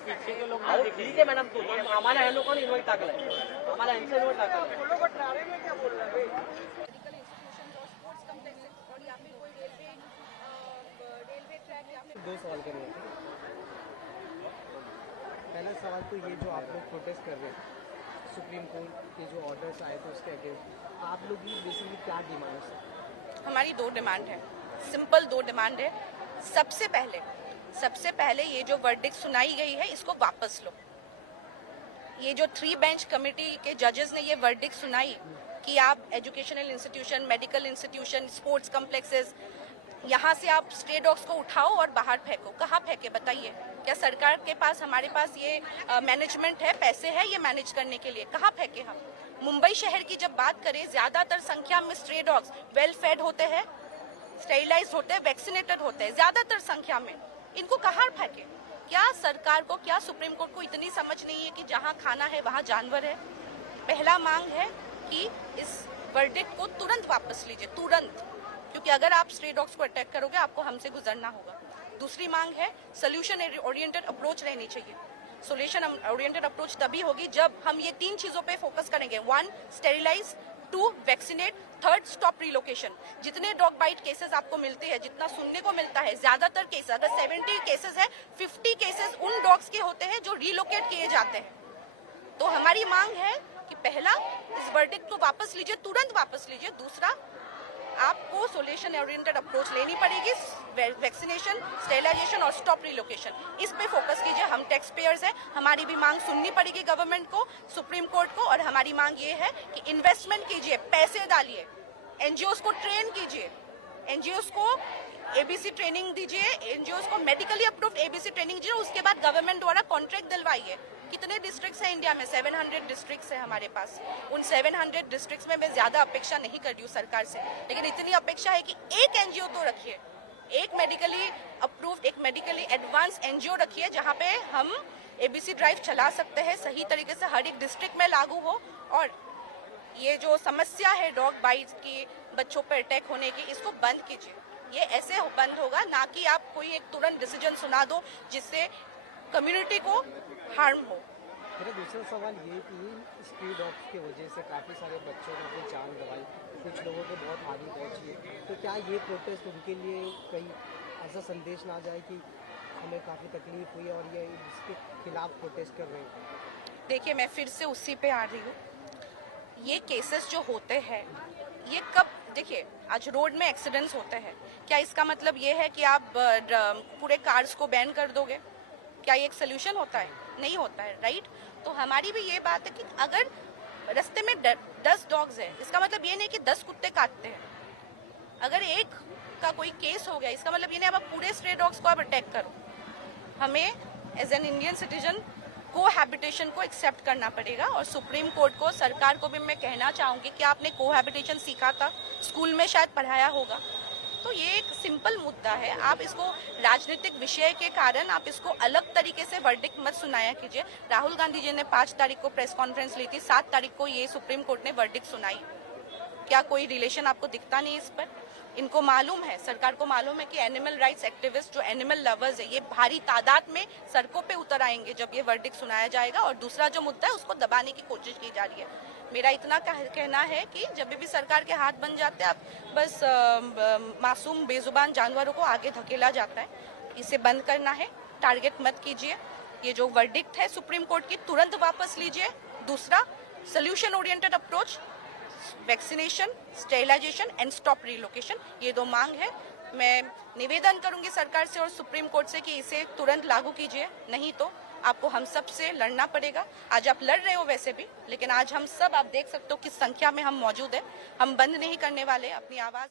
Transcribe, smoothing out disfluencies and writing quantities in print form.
पीछे के लोग ठीक है मैडम, तो हमारा है लोग को इन्वाइट टाकला है, हमारा इनसे इन्वाइट टाकला है। दो सवाल करने थे। पहला सवाल तो ये जो आप लोग प्रोटेस्ट कर रहे हैं सुप्रीम कोर्ट के जो ऑर्डर्स आए थे उसके अगेंस्ट, आप लोग की बेसिकली क्या डिमांड है? हमारी दो डिमांड है, सिंपल दो डिमांड है। सबसे पहले ये जो वर्डिक्ट सुनाई गई है इसको वापस लो। ये जो 3 बेंच कमेटी के जजेस ने ये वर्डिक्ट सुनाई कि आप educational institution, medical institution, sports complexes, यहाँ से आप स्ट्रे डॉग्स को उठाओ और बाहर फेंको। कहाँ फेंके बताइए? क्या सरकार के पास, हमारे पास ये मैनेजमेंट है, पैसे है ये मैनेज करने के लिए? कहाँ फेंके हम? मुंबई शहर की जब बात करें, ज्यादातर संख्या में स्ट्रे डॉग्स वेल फेड होते हैं, स्टेरिलाइज्ड होते हैं, वैक्सीनेटेड होते हैं, ज्यादातर संख्या में। इनको कहाँ फेंके? क्या सरकार को, क्या सुप्रीम कोर्ट को इतनी समझ नहीं है कि जहाँ खाना है वहाँ जानवर है? पहला मांग है कि इस वर्डिक्ट को तुरंत वापस लीजिए, तुरंत, क्योंकि अगर आप स्ट्रे डॉग्स को अटैक करोगे आपको हमसे गुजरना होगा। दूसरी मांग है सोल्यूशन ओरिएंटेड अप्रोच रहनी चाहिए। सोल्यूशन ओरिएंटेड अप्रोच तभी होगी जब हम ये 3 चीजों पे फोकस करेंगे। 1 स्टेरिलाइज, 2 वैक्सीनेट, 3 स्टॉप रिलोकेशन। जितने डॉग बाइट केसेस आपको मिलते हैं, जितना सुनने को मिलता है, ज्यादातर केसेस, अगर 70 केसेस है, 50 केसेस उन डॉग्स के होते हैं जो रिलोकेट किए जाते हैं। तो हमारी मांग है कि पहला, इस वर्डिक्ट को वापस लीजिए, तुरंत वापस लीजिए। दूसरा, आपको सोल्यूशन ओरिएंटेड अप्रोच लेनी पड़ेगी, वैक्सीनेशन, स्टेरिलाइजेशन और स्टॉप रिलोकेशन, इस पे फोकस कीजिए। हम टैक्स पेयर्स हैं, हमारी भी मांग सुननी पड़ेगी गवर्नमेंट को, सुप्रीम कोर्ट को। और हमारी मांग ये है कि इन्वेस्टमेंट कीजिए, पैसे डालिए, एनजीओस को ट्रेन कीजिए, एनजीओस को एबीसी ट्रेनिंग दीजिए, एनजीओस को मेडिकली अप्रूव्ड एबीसी ट्रेनिंग दीजिए। उसके बाद गवर्नमेंट द्वारा कॉन्ट्रैक्ट दिलवाइए। कितने डिस्ट्रिक्ट्स हैं इंडिया में? 700 डिस्ट्रिक्ट्स है हमारे पास। उन 700 डिस्ट्रिक्ट्स में मैं ज्यादा अपेक्षा नहीं कर रही हूँ सरकार से, लेकिन इतनी अपेक्षा है कि एक एनजीओ तो रखिए, एक मेडिकली अप्रूव्ड, एक मेडिकली एडवांस एनजीओ रखिए, जहाँ पे हम एबीसी ड्राइव चला सकते हैं, सही तरीके से हर एक डिस्ट्रिक्ट में लागू हो। और ये जो समस्या है डॉग बाइट्स की, बच्चों पर अटैक होने की, इसको बंद कीजिए। ये ऐसे बंद होगा, ना कि आप कोई एक तुरंत डिसीजन सुना दो जिससे कम्युनिटी को हार्म हो। मेरा दूसरा सवाल ये कि स्ट्री डॉग्स की वजह से काफ़ी सारे बच्चों ने अपनी जान गंवाई, कुछ लोगों को बहुत हानि पहुंची है, तो क्या ये प्रोटेस्ट उनके लिए कहीं ऐसा संदेश ना जाए कि हमें काफ़ी तकलीफ हुई और ये इसके खिलाफ प्रोटेस्ट कर रहे हैं? देखिए, मैं फिर से उसी पे आ रही हूँ। ये केसेस जो होते हैं, ये कब, देखिए आज रोड में एक्सीडेंट्स होते हैं, क्या इसका मतलब ये है कि आप पूरे कार्स को बैन कर दोगे? क्या ये एक सोल्यूशन होता है? नहीं होता है, राइट? तो हमारी भी ये बात है कि अगर रास्ते में 10 डॉग्स है, इसका मतलब ये नहीं कि 10 कुत्ते काटते हैं। अगर एक का कोई केस हो गया, इसका मतलब ये नहीं आप पूरे स्ट्रे डॉग्स को आप अटैक करो। हमें as an Indian citizen cohabitation को एक्सेप्ट करना पड़ेगा। और सुप्रीम कोर्ट को, सरकार को भी मैं कहना चाहूंगी कि आपने कोहैबिटेशन सीखा था, स्कूल में शायद पढ़ाया होगा। तो ये एक सिंपल मुद्दा है, आप इसको राजनीतिक विषय के कारण आप इसको अलग तरीके से वर्डिक्ट मत सुनाया कीजिए। राहुल गांधी जी ने 5 तारीख को प्रेस कॉन्फ्रेंस ली थी, 7 तारीख को ये सुप्रीम कोर्ट ने वर्डिक्ट सुनाई। क्या कोई रिलेशन आपको दिखता नहीं इस पर? इनको मालूम है, सरकार को मालूम है कि एनिमल राइट्स एक्टिविस्ट, जो एनिमल लवर्स है, ये भारी तादाद में सड़कों पे उतर आएंगे जब ये वर्डिक्ट सुनाया जाएगा। और दूसरा जो मुद्दा है उसको दबाने की कोशिश की जा रही है। मेरा इतना कहना है कि जब भी सरकार के हाथ बन जाते हैं, आप बस मासूम बेजुबान जानवरों को आगे धकेला जाता है। इसे बंद करना है, टारगेट मत कीजिए। ये जो वर्डिक्ट है सुप्रीम कोर्ट की, तुरंत वापस लीजिए। दूसरा, solution oriented approach, vaccination, sterilisation and stop relocation, ये 2 मांग है। मैं निवेदन करूंगी सरकार से और सुप्रीम कोर्ट से कि इसे तुरंत लागू कीजिए, नहीं तो आपको हम सब से लड़ना पड़ेगा। आज आप लड़ रहे हो वैसे भी, लेकिन आज हम सब, आप देख सकते हो किस संख्या में हम मौजूद हैं। हम बंद नहीं करने वाले अपनी आवाज।